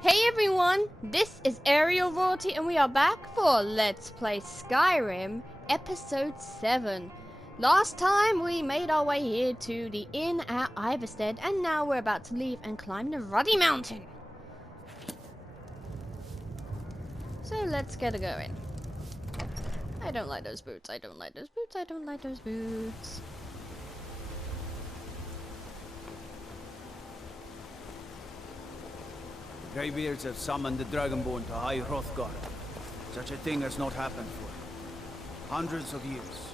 Hey everyone, this is Aerial Royalty and we are back for Let's Play Skyrim Episode 7. Last time we made our way here to the inn at Iverstead and now we're about to leave and climb the Ruddy Mountain. So let's get it going. I don't like those boots, I don't like those boots, I don't like those boots. Greybeards have summoned the Dragonborn to High Hrothgar. Such a thing has not happened for hundreds of years.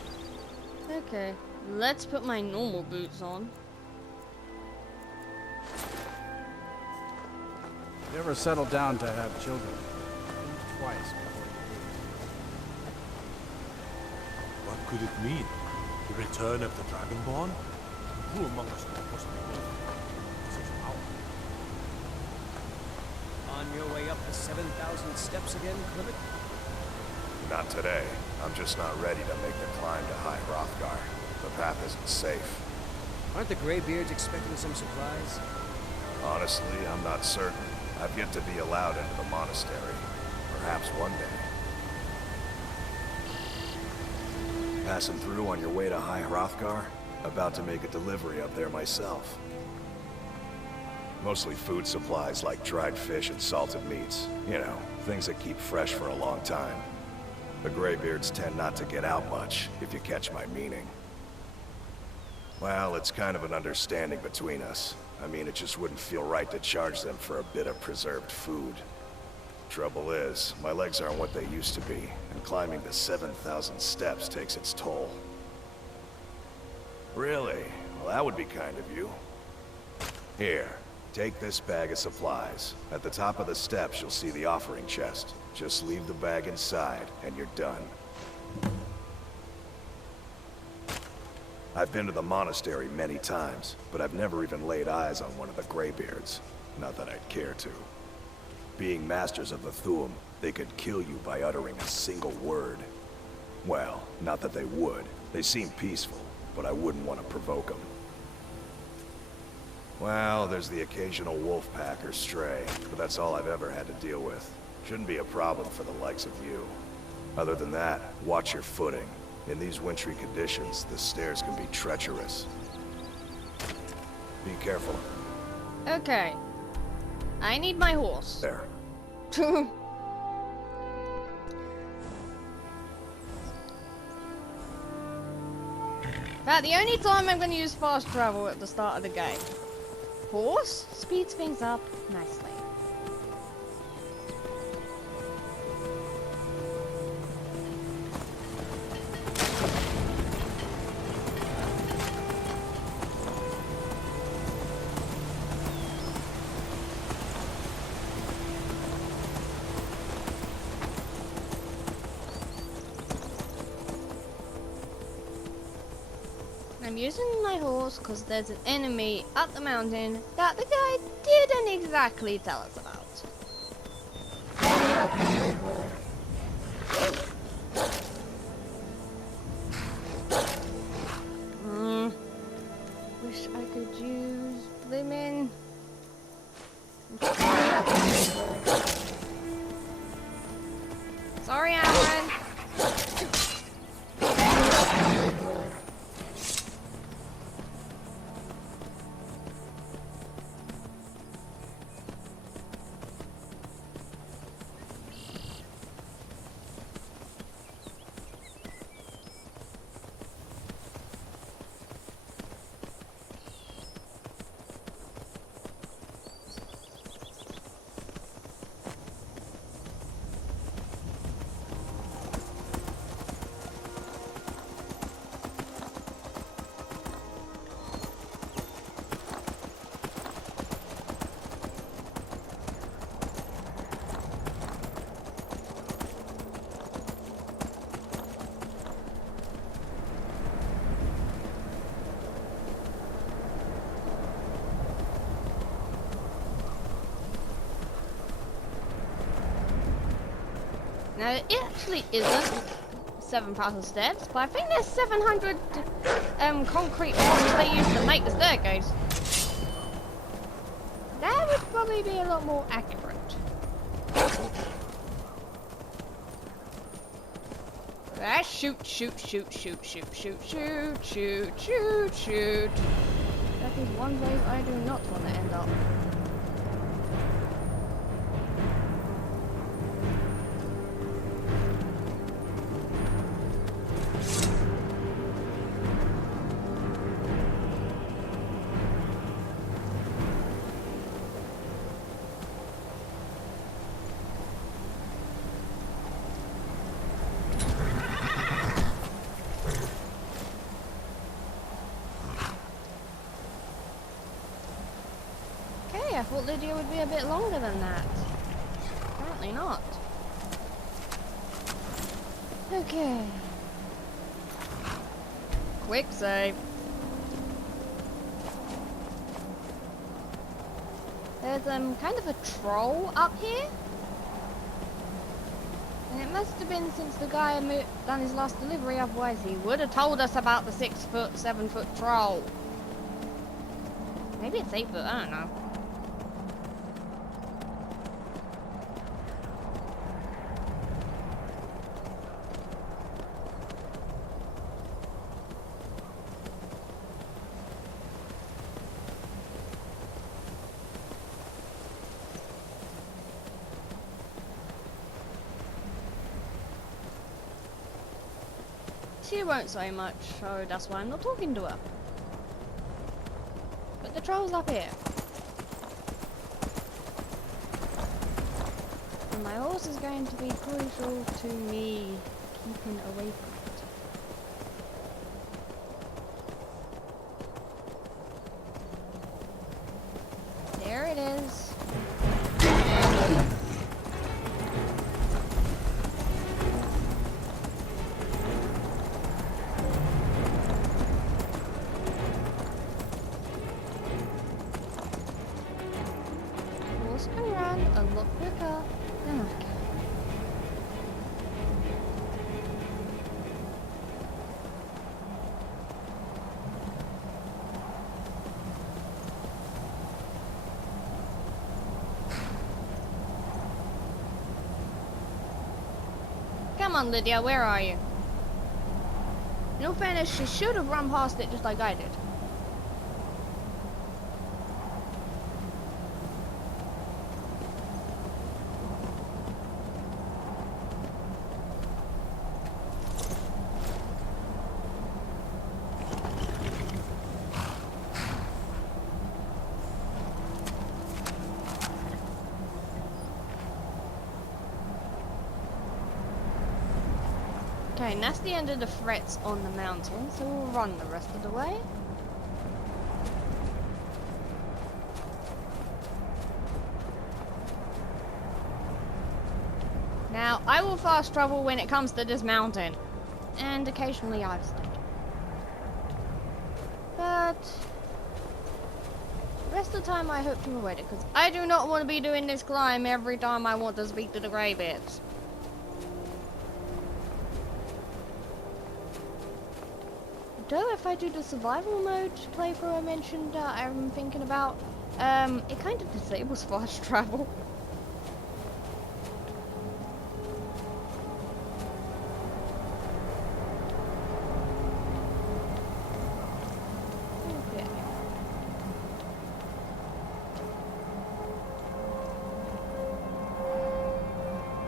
Okay, let's put my normal boots on. You ever settle down to have children? Think twice before you do. What could it mean? The return of the Dragonborn? Who among us knows possibly such power? On your way up the 7,000 steps again, Clement? Not today. I'm just not ready to make the climb to High Hrothgar. The path isn't safe. Aren't the Greybeards expecting some supplies? Honestly, I'm not certain. I've yet to be allowed into the monastery. Perhaps one day. Passing through on your way to High Hrothgar? About to make a delivery up there myself. Mostly food supplies like dried fish and salted meats. You know, things that keep fresh for a long time. The Greybeards tend not to get out much, if you catch my meaning. Well, it's kind of an understanding between us. I mean, it just wouldn't feel right to charge them for a bit of preserved food. Trouble is, my legs aren't what they used to be, and climbing the 7,000 steps takes its toll. Really? Well, that would be kind of you. Here. Take this bag of supplies. At the top of the steps, you'll see the offering chest. Just leave the bag inside, and you're done. I've been to the monastery many times, but I've never even laid eyes on one of the Greybeards. Not that I'd care to. Being masters of the Thu'um, they could kill you by uttering a single word. Well, not that they would. They seem peaceful, but I wouldn't want to provoke them. Well, there's the occasional wolf pack or stray, but that's all I've ever had to deal with. Shouldn't be a problem for the likes of you. Other than that, watch your footing. In these wintry conditions, the stairs can be treacherous. Be careful. Okay, I need my horse. There. About the only time I'm going to use fast travel at the start of the game. Horse speeds things up nicely. I'm using my horse because there's an enemy up the mountain that the guy didn't exactly tell us about. Wish I could use blimmin'. Sorry, Aaron. Now, it actually isn't 7,000 steps, but I think there's 700 concrete blocks they use to make the staircase. That would probably be a lot more accurate. Ah, shoot, shoot, shoot, shoot, shoot, shoot, shoot, shoot, shoot, shoot. That is one place I do not want to end up. I thought Lydia would be a bit longer than that. Apparently not. Okay. Quick save. There's kind of a troll up here. And it must have been since the guy had done his last delivery, otherwise he would have told us about the 6 foot, 7 foot troll. Maybe it's 8 foot, I don't know. She won't say much, so that's why I'm not talking to her. But the troll's up here. And my horse is going to be crucial to me keeping away from it. There it is. Can run a lot quicker than I can. Come on, Lydia, where are you? In all fairness, she should have run past it just like I did. Okay, and that's the end of the threats on the mountain, so we'll run the rest of the way. Now, I will fast travel when it comes to this mountain, and occasionally I've stopped. But the rest of the time I hope to avoid it, because I do not want to be doing this climb every time I want to speak to the Greybeards. Though if I do the survival mode playthrough I mentioned I'm thinking about, it kind of disables fast travel. Okay.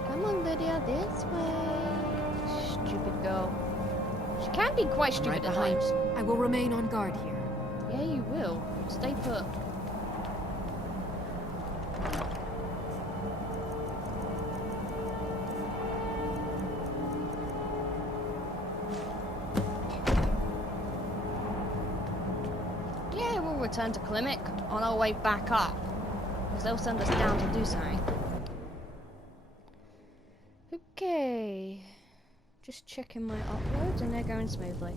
Come on, Lydia, this way. Stupid girl. She can be quite stupid Right at behind. times. I will remain on guard here. Yeah, you will. Stay put. Yeah, we'll return to Klimek on our way back up, because they'll send us down to do something. Okay. Just checking my uploads and they're going smoothly.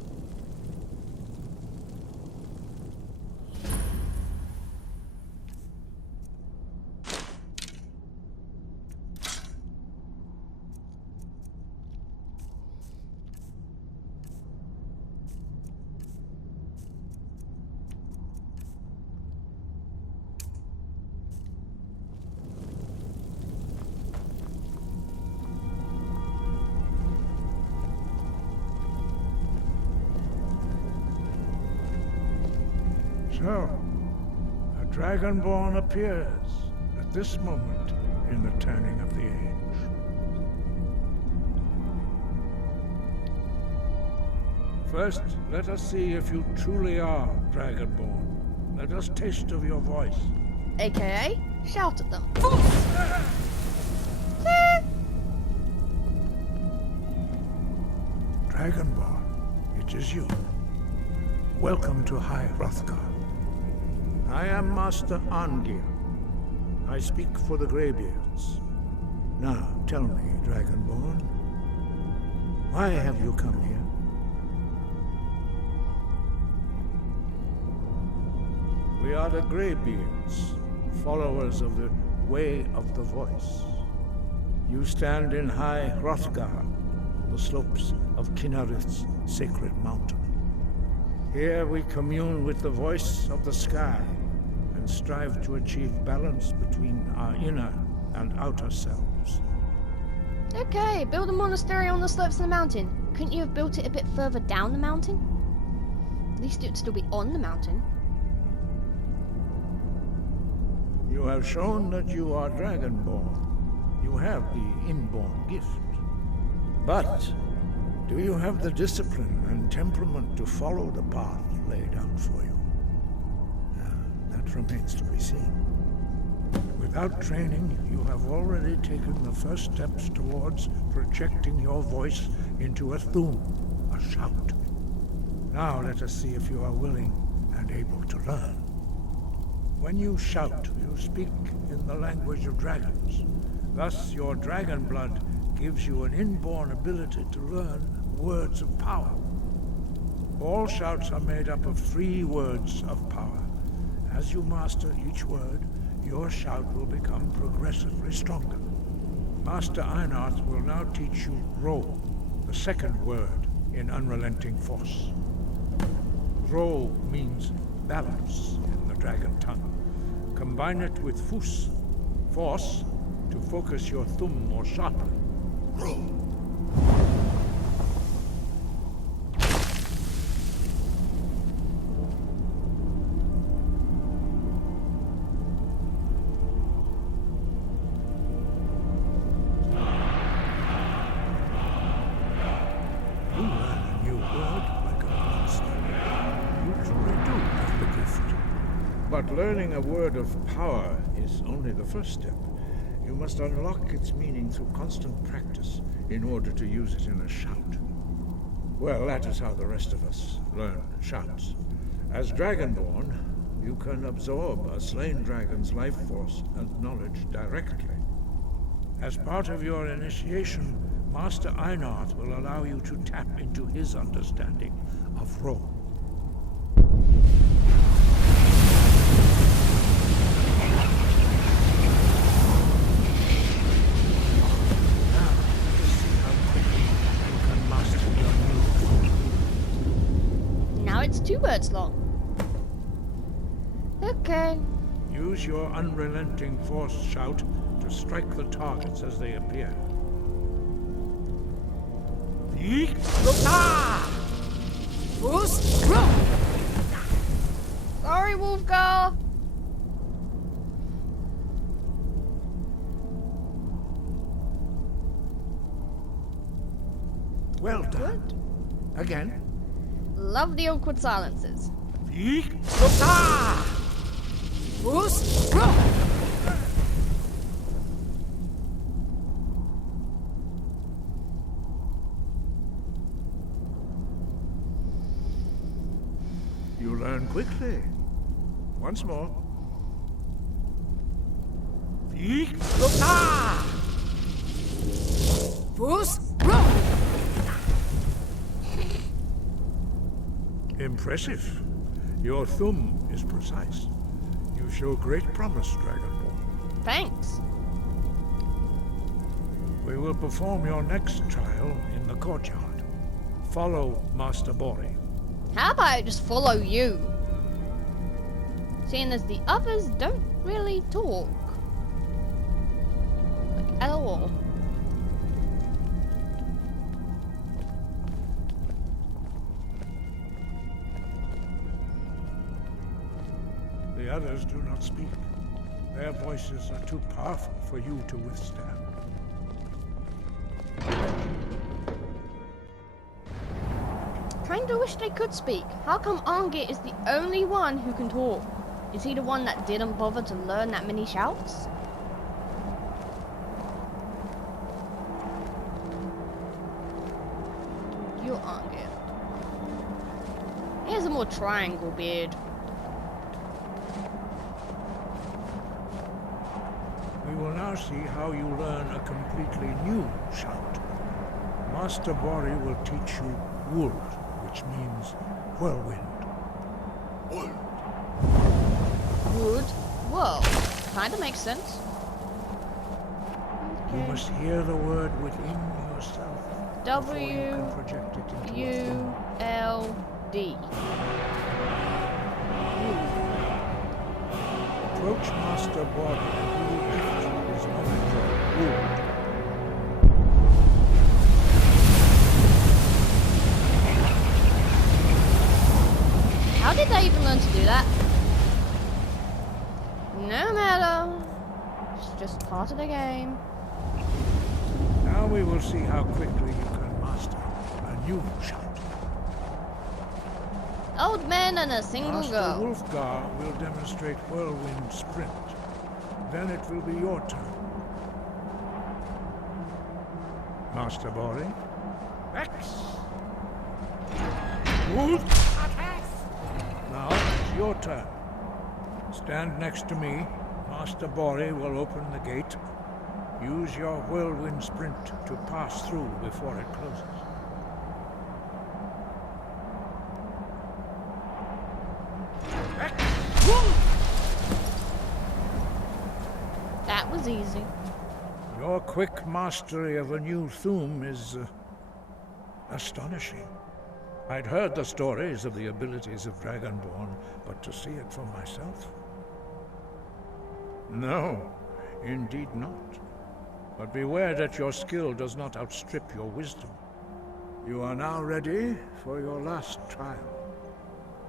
So, a Dragonborn appears at this moment in the turning of the age. First, let us see if you truly are Dragonborn. Let us taste of your voice. AKA, shout at them. Dragonborn, it is you. Welcome to High Hrothgar. I am Master Arngir. I speak for the Greybeards. Now, tell me, Dragonborn, why have you come here? We are the Greybeards, followers of the Way of the Voice. You stand in High Hrothgar, the slopes of Kinnarith's sacred mountain. Here we commune with the voice of the sky and strive to achieve balance between our inner and outer selves. Okay, build a monastery on the slopes of the mountain. Couldn't you have built it a bit further down the mountain? At least it would still be on the mountain. You have shown that you are Dragonborn. You have the inborn gift. But do you have the discipline and temperament to follow the path laid out for you? That remains to be seen. Without training, you have already taken the first steps towards projecting your voice into a Thu'um, a shout. Now let us see if you are willing and able to learn. When you shout, you speak in the language of dragons. Thus, your dragon blood gives you an inborn ability to learn words of power. All shouts are made up of 3 words of power. As you master each word, your shout will become progressively stronger. Master Einarth will now teach you Ro, the second word in Unrelenting Force. Ro means balance in the dragon tongue. Combine it with Fus, force, to focus your Thu'um more sharply. Ro. But learning a word of power is only the first step. You must unlock its meaning through constant practice in order to use it in a shout. Well, that is how the rest of us learn shouts. As Dragonborn, you can absorb a slain dragon's life force and knowledge directly. As part of your initiation, Master Einarth will allow you to tap into his understanding of Ro. It's 2 words long. Okay. Use your unrelenting force shout to strike the targets as they appear. Sorry, Wolfgar. Well done. Good. Again. Love the awkward silences. You learn quickly. Once more. Impressive. Your Thu'um is precise. You show great promise, Dragonborn. Thanks. We will perform your next trial in the courtyard. Follow Master Bori. How about I just follow you? Seeing as the others don't really talk. Like, at all. The others do not speak. Their voices are too powerful for you to withstand. Kinda wish they could speak. How come Angit is the only one who can talk? Is he the one that didn't bother to learn that many shouts? You Angit. He has a more triangle beard. We will now see how you learn a completely new shout. Master Bori will teach you Wold, which means whirlwind. Wood? Whoa. Kinda makes sense. You must hear the word within yourself. before you can project it into a form. W-L-D. Approach Master Bori and he will gift you his knowledge of wood. How did they even learn to do that? No matter. It's just part of the game. Now we will see how quickly you can master a new shout. Old man and a single Master girl. Wolfgar will demonstrate whirlwind sprint. Then it will be your turn. Master Bori. X. Wolf. Now it's your turn. Stand next to me. Master Bori will open the gate. Use your whirlwind sprint to pass through before it closes. That was easy. Your quick mastery of a new Thuum is astonishing. I'd heard the stories of the abilities of Dragonborn, but to see it for myself? No, indeed not. But beware that your skill does not outstrip your wisdom. You are now ready for your last trial.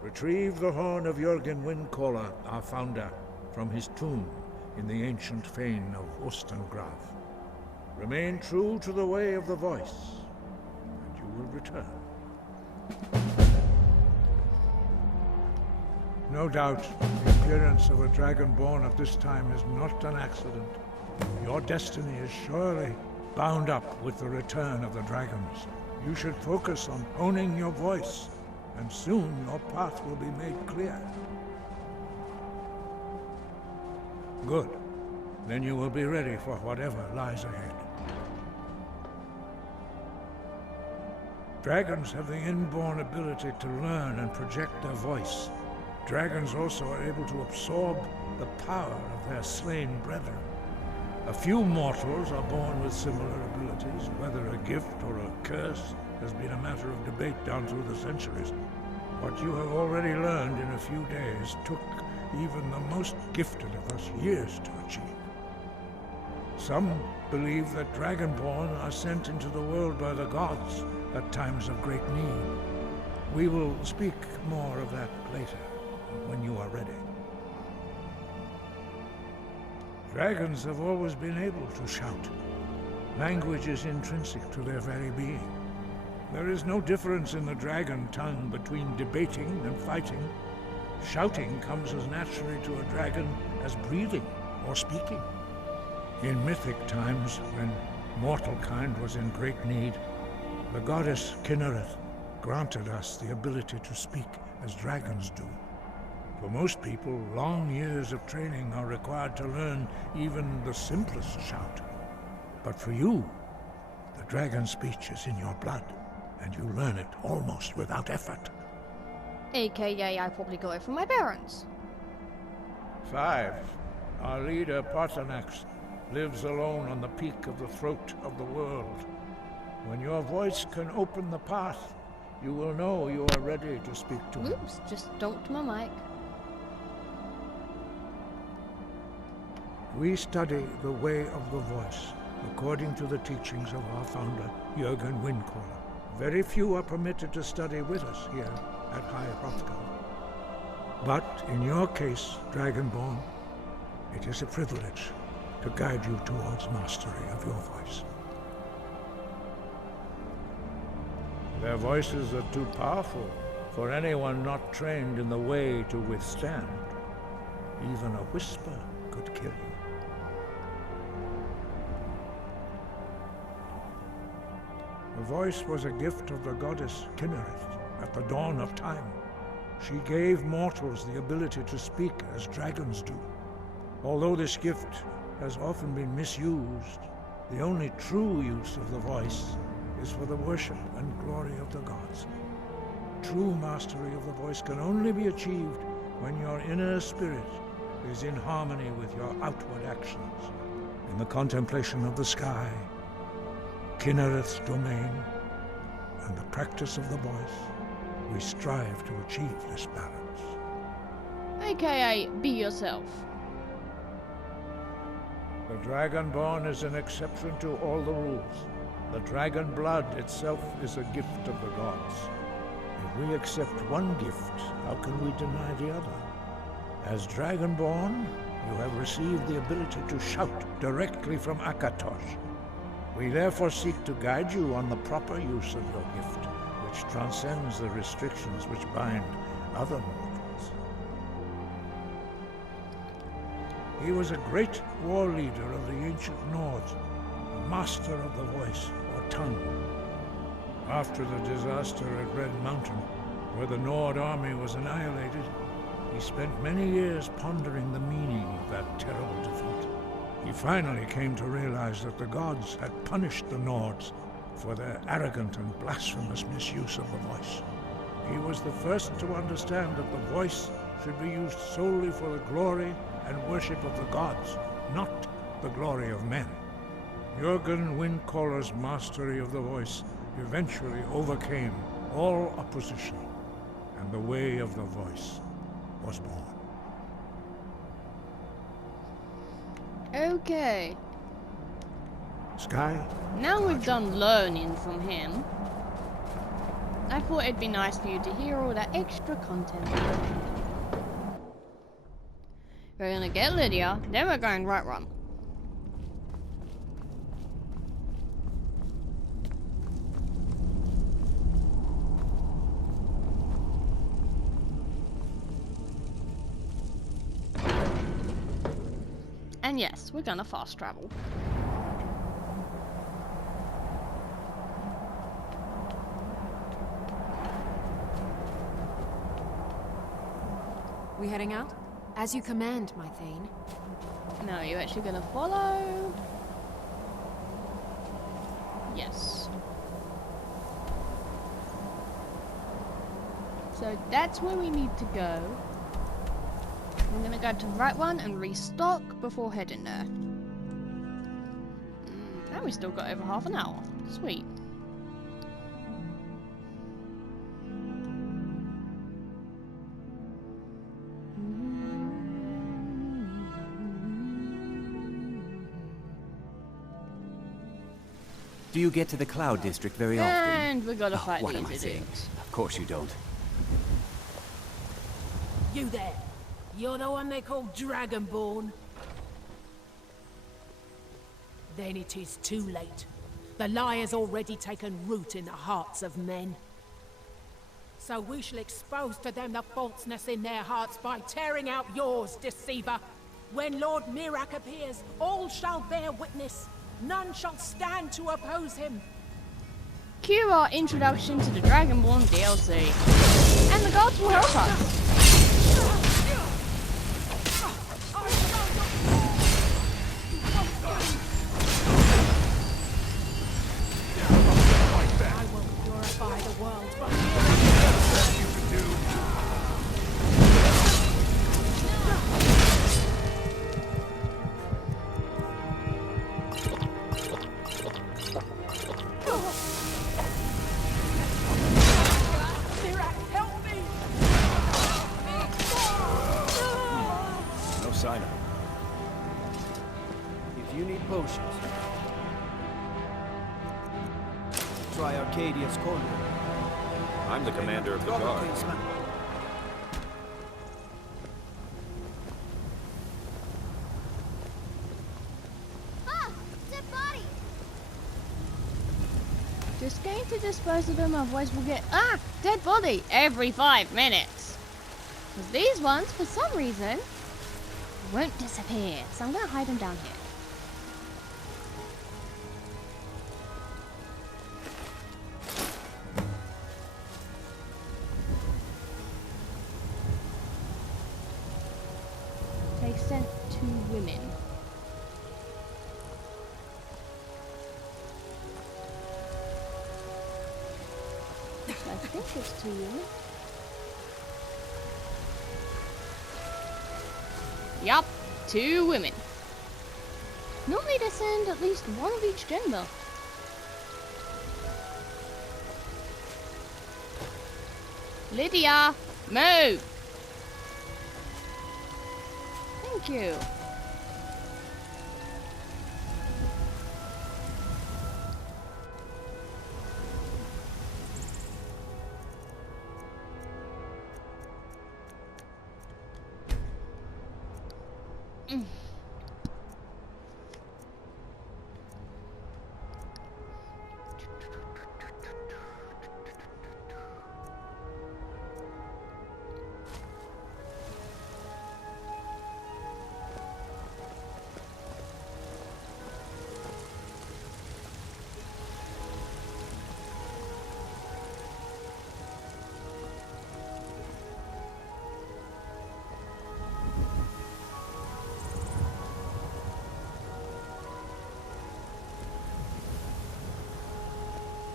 Retrieve the horn of Jürgen Windcaller, our founder, from his tomb in the ancient fane of Ostengraf. Remain true to the way of the voice, and you will return. No doubt, the appearance of a Dragonborn at this time is not an accident. Your destiny is surely bound up with the return of the dragons. You should focus on honing your voice, and soon your path will be made clear. Good. Then you will be ready for whatever lies ahead. Dragons have the inborn ability to learn and project their voice. Dragons also are able to absorb the power of their slain brethren. A few mortals are born with similar abilities. Whether a gift or a curse has been a matter of debate down through the centuries. What you have already learned in a few days took even the most gifted of us years to achieve. Some believe that Dragonborn are sent into the world by the gods at times of great need. We will speak more of that later, when you are ready. Dragons have always been able to shout. Language is intrinsic to their very being. There is no difference in the dragon tongue between debating and fighting. Shouting comes as naturally to a dragon as breathing or speaking. In mythic times, when mortal kind was in great need, the goddess Kinnereth granted us the ability to speak as dragons do. For most people, long years of training are required to learn even the simplest shout. But for you, the dragon speech is in your blood, and you learn it almost without effort. AKA, I probably got it from my parents. 5. Our leader, Parthenax, lives alone on the peak of the throat of the world. When your voice can open the path, you will know you are ready to speak to him. Oops, just dunked my mic. We study the way of the voice, according to the teachings of our founder, Jürgen Windcaller. Very few are permitted to study with us here at High Hrothgar. But in your case, Dragonborn, it is a privilege to guide you towards mastery of your voice. Their voices are too powerful for anyone not trained in the way to withstand. Even a whisper could kill you. The voice was a gift of the goddess Kinnereth at the dawn of time. She gave mortals the ability to speak as dragons do. Although this gift has often been misused, the only true use of the voice is for the worship and glory of the gods. True mastery of the voice can only be achieved when your inner spirit is in harmony with your outward actions. In the contemplation of the sky, Kinnereth's domain, and the practice of the voice, we strive to achieve this balance. AKA, be yourself. The Dragonborn is an exception to all the rules. The dragon blood itself is a gift of the gods. If we accept one gift, how can we deny the other? As Dragonborn, you have received the ability to shout directly from Akatosh. We therefore seek to guide you on the proper use of your gift, which transcends the restrictions which bind other mortals. He was a great war leader of the ancient Nords, a master of the voice, or tongue. After the disaster at Red Mountain, where the Nord army was annihilated, he spent many years pondering the meaning of that terrible defeat. He finally came to realize that the gods had punished the Nords for their arrogant and blasphemous misuse of the voice. He was the first to understand that the voice should be used solely for the glory and worship of the gods, not the glory of men. Jürgen Windcaller's mastery of the voice eventually overcame all opposition, and the way of the voice was born. Okay. Sky? Now we've done learning from him, I thought it'd be nice for you to hear all that extra content. We're gonna get Lydia, then we're going right run. And yes, we're gonna fast travel. We heading out? As you command, my Thane. No, are you actually gonna follow? Yes. So that's where we need to go. I'm gonna go to the right one and restock before heading there. And we still got over half an hour. Sweet. Do you get to the Cloud District very often? And we gotta fight what these am I saying? idiots. Of course you don't. You there. You're the one they call Dragonborn. Then it is too late. The lie has already taken root in the hearts of men. So we shall expose to them the falseness in their hearts by tearing out yours, deceiver. When Lord Mirak appears, all shall bear witness. None shall stand to oppose him. Cue our introduction to the Dragonborn DLC. And the gods will help us. I will purify the world from sign up. If you need potions, try Arcadia's cold. I'm the commander of the guard. Just going to dispose of them, otherwise we'll get dead body every 5 minutes. Because these ones, for some reason, won't disappear. So I'm gonna hide them down here. Take sent 2 women. I think it's 2 women. Yup, 2 women. Normally they send at least 1 of each gender. Lydia, move! Thank you.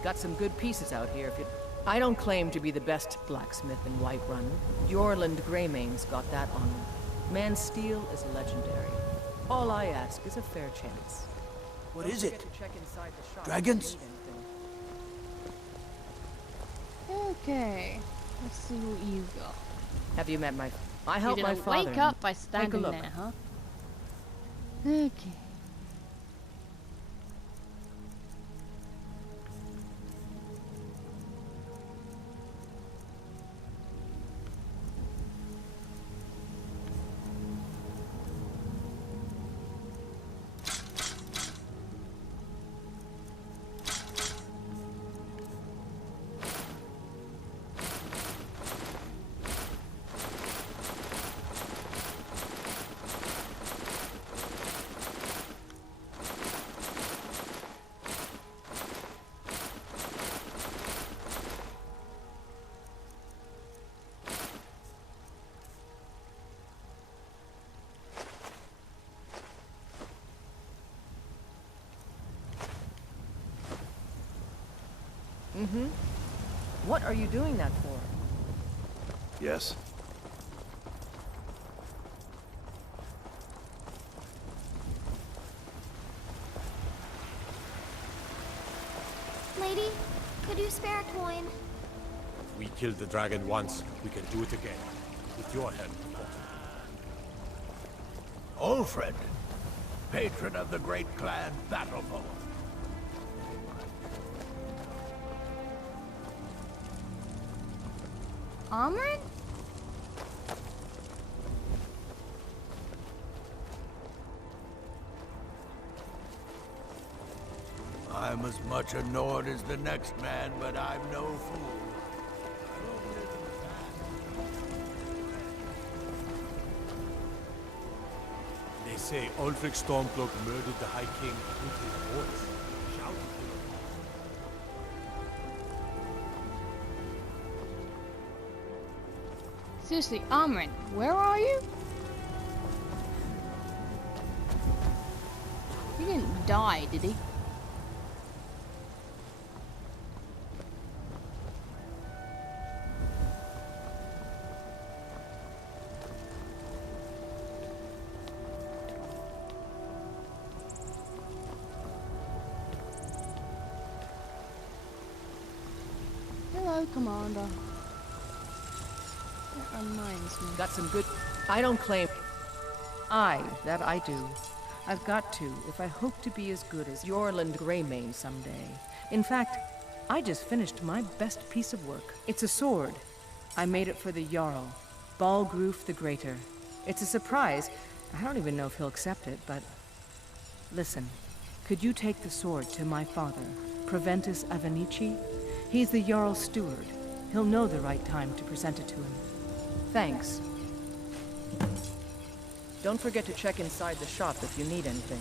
Got some good pieces out here if you... I don't claim to be the best blacksmith in Whiterun. Yorland Greymane's got that honor. Man's steel is legendary. All I ask is a fair chance. What Don't is forget it? to check inside the shop if you Dragons? need anything. Okay, let's see what you got. Have you met my... I You helped my didn't father. wake up by Take a standing look. there, huh? Okay. Mm-hmm. What are you doing that for? Yes? Lady, could you spare a coin? We killed the dragon once, we can do it again. With your help, of course. Ulfred, patron of the great clan Battlefold. Amrin? I'm as much a Nord as the next man, but I'm no fool. They say Ulfric Stormcloak murdered the High King with his voice. Shouted him. Seriously, Amrin, where are you? He didn't die, did he? Hello, Commander. That reminds me. Got some good... I don't claim... that I do. I've got to, if I hope to be as good as Yorland Greymane someday. In fact, I just finished my best piece of work. It's a sword. I made it for the Jarl, Balgroof the Greater. It's a surprise. I don't even know if he'll accept it, but... Listen, Could you take the sword to my father, Proventus Avenici? He's the Jarl's steward. He'll know the right time to present it to him. Thanks. Don't forget to check inside the shop if you need anything.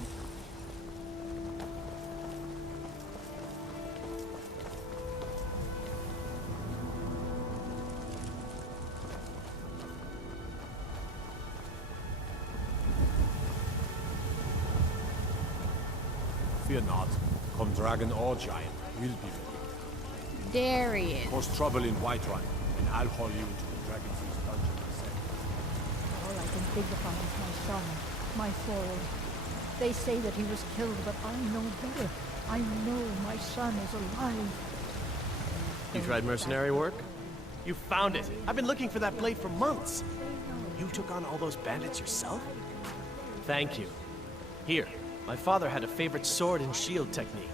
Fear not. Come dragon or giant, we'll be ready. There he is. Cause trouble in Whiterun, and I'll haul you into the dragon's dungeon myself. All I can think about is my son, my Thor. They say that he was killed, but I know better. I know my son is alive. You tried mercenary work? You found it! I've been looking for that blade for months! You took on all those bandits yourself? Thank you. Here, my father had a favorite sword and shield technique.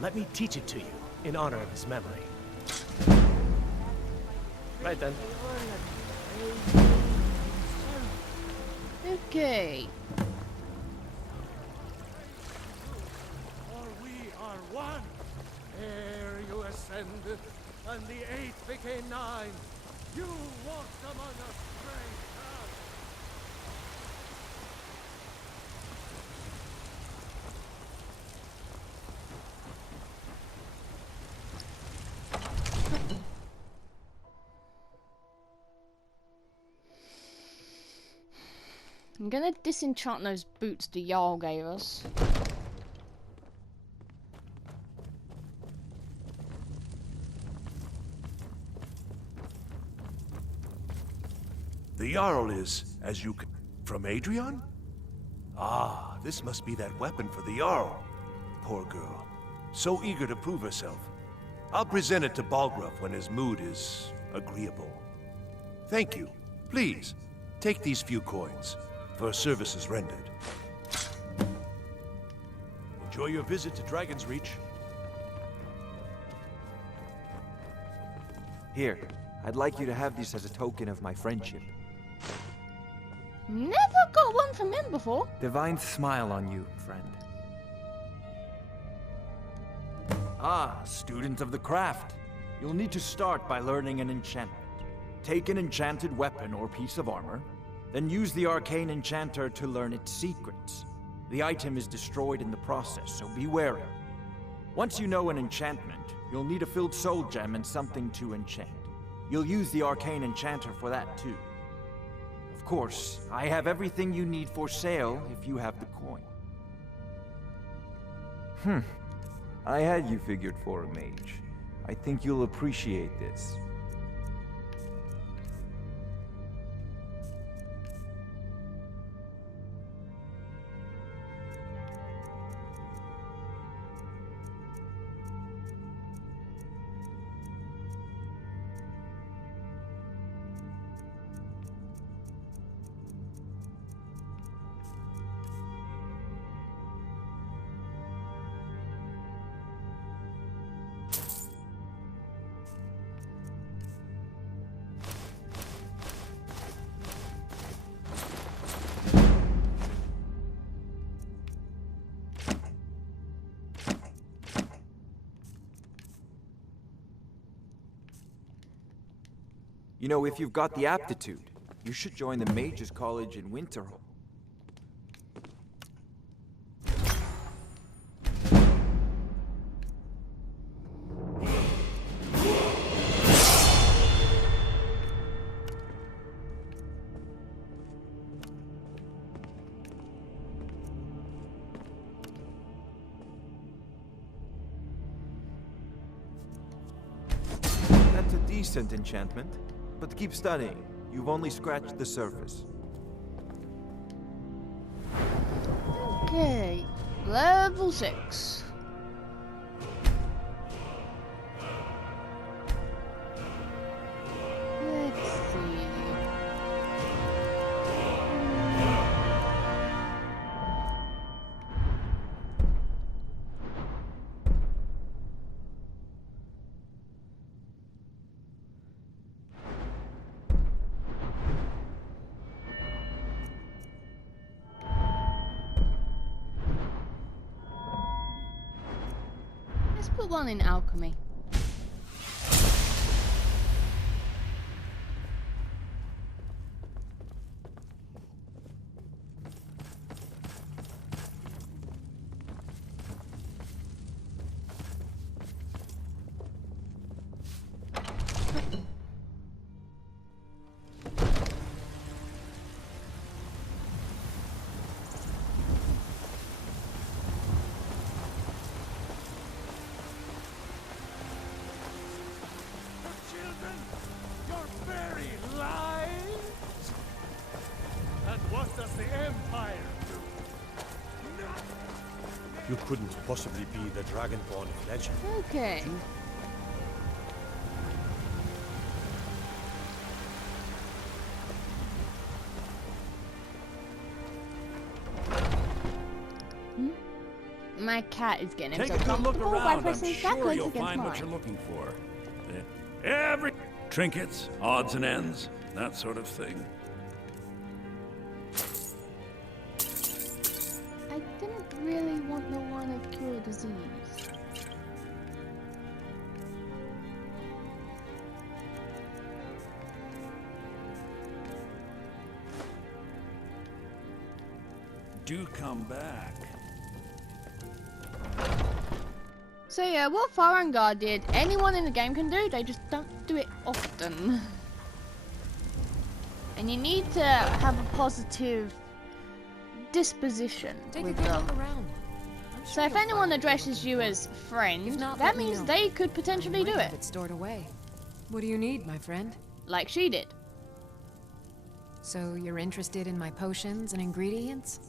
Let me teach it to you, in honor of his memory. Right then. Okay. For we are one. Ere you ascended, and the 8 became 9. You walked among us, great God. I'm gonna disenchant those boots the Jarl gave us. The Jarl is, as you from Adrian? Ah, this must be that weapon for the Jarl. Poor girl. So eager to prove herself. I'll present it to Balgruuf when his mood is agreeable. Thank you. Please, take these few coins for services rendered. Enjoy your visit to Dragon's Reach. Here, I'd like you to have these as a token of my friendship. Never got one from him before. Divine smile on you, friend. Ah, student of the craft. You'll need to start by learning an enchantment. Take an enchanted weapon or piece of armor, then use the arcane enchanter to learn its secrets. The item is destroyed in the process, so be wary. Once you know an enchantment, you'll need a filled soul gem and something to enchant. You'll use the arcane enchanter for that too. Of course, I have everything you need for sale if you have the coin. I had you figured for a mage. I think you'll appreciate this. You know, if you've got the aptitude, you should join the Mages College in Winterhold. That's a decent enchantment. But keep studying. You've only scratched the surface. Okay, level 6. Let's see. put one in alchemy. You couldn't possibly be the Dragonborn of legend. Okay. My cat is getting Take himself a good look comfortable by around. I'm pressing sure backwards you'll against find what mine. you're looking for. Every trinkets, odds and ends, that sort of thing. I didn't really want the one to cure disease. Do come back. So yeah, what Farangar did, anyone in the game can do, they just don't do it often. And you need to have a positive disposition with them. So if anyone addresses you as friend, that means they could potentially do it. It's stored away. What do you need, my friend? Like she did. So you're interested in my potions and ingredients?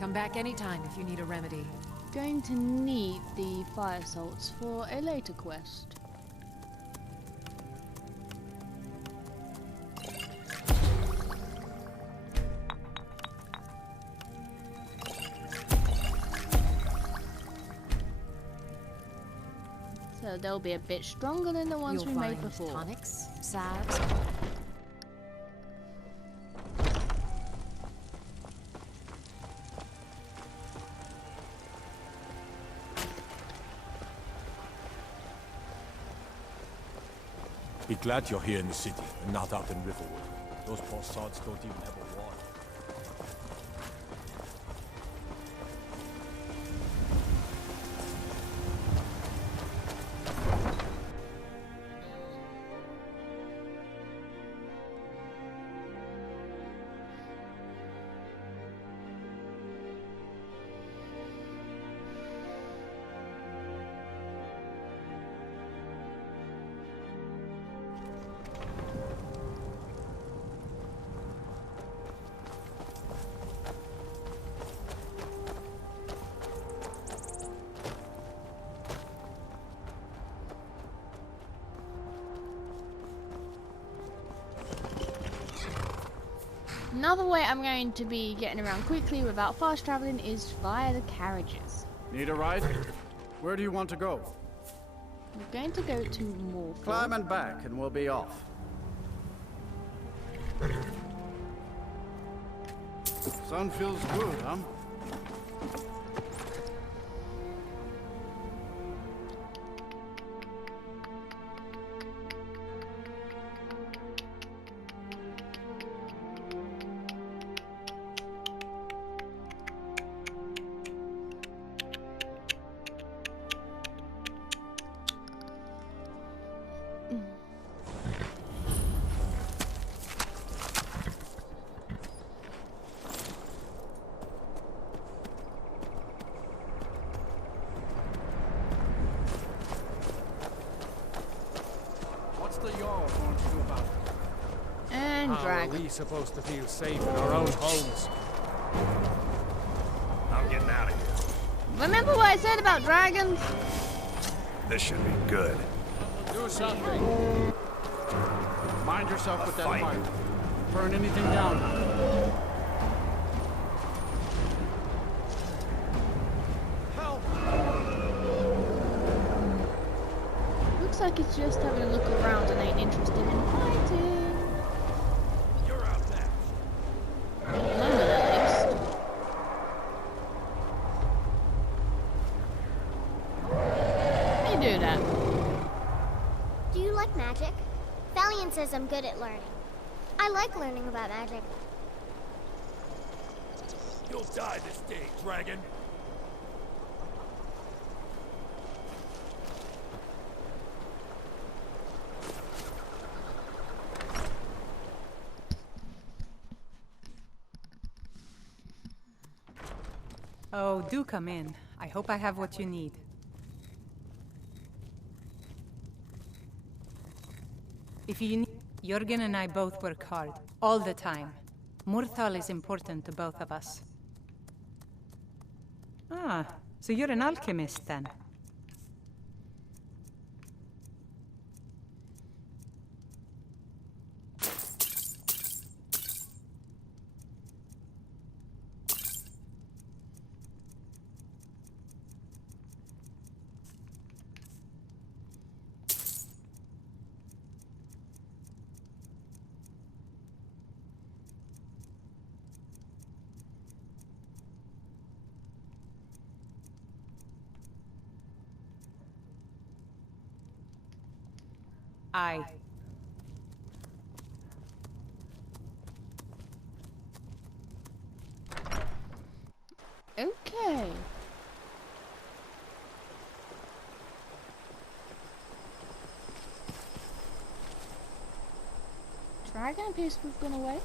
Come back anytime if you need a remedy. Going to need the fire salts for a later quest. So they'll be a bit stronger than the ones we made before. Tonics, salves. Be glad you're here in the city and not out in Riverwood. Those poor sods don't even have a wall. Another way I'm going to be getting around quickly without fast traveling is via the carriages. Need a ride? Where do you want to go? We're going to go to Morphle. Climb and back and we'll be off. Sun feels good, huh? What's the Jarl going to do about it? And drag. How are we supposed to feel safe in our own homes? I'm getting out of here. Remember what I said about dragons? This should be good. Do something. Mind yourself with that fire. Burn anything down. Help! Looks like it's just having a look around and ain't interested in fighting. You're out next. At the moment, at least. How you do that? Do you like magic? Valiant says I'm good at learning. I like learning about magic. You'll die this day, dragon. Oh, do come in. I hope I have what you need. If you need... Jürgen and I both work hard, all the time. Murthal is important to both of us. Ah, so you're an alchemist then? Aye. Okay. Dragon appears to have gone away,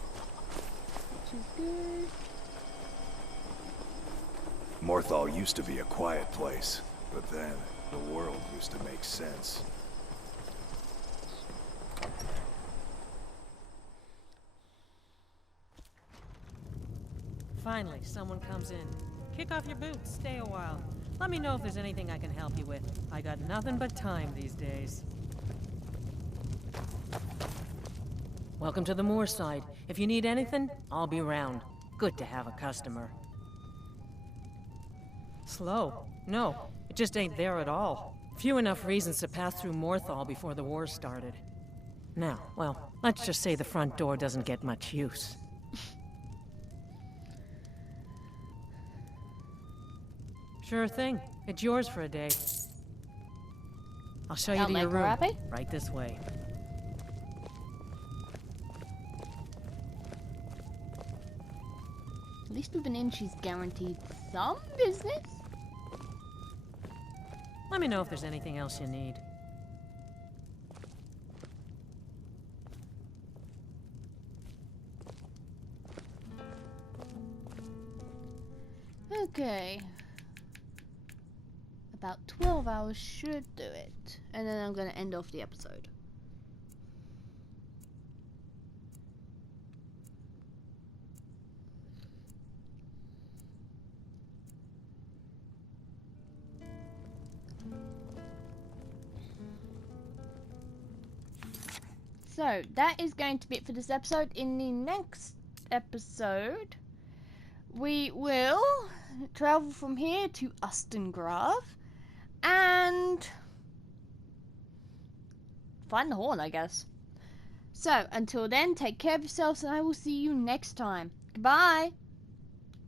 which is good. Morthal used to be a quiet place, but then the world used to make sense. Finally, someone comes in. Kick off your boots, stay a while. Let me know if there's anything I can help you with. I got nothing but time these days. Welcome to the Moorside. If you need anything, I'll be around. Good to have a customer. Slow? No, it just ain't there at all. Few enough reasons to pass through Morthal before the war started. Now, well, let's just say the front door doesn't get much use. Sure thing. It's yours for a day. I'll show you to your room. Happy? Right this way. At least with an inn, she's guaranteed some business. Let me know if there's anything else you need. Okay. About 12 hours should do it. And then I'm going to end off the episode. So, that is going to be it for this episode. In the next episode, we will travel from here to Ustengrav and find the horn, I guess. So, until then, take care of yourselves and I will see you next time. Goodbye!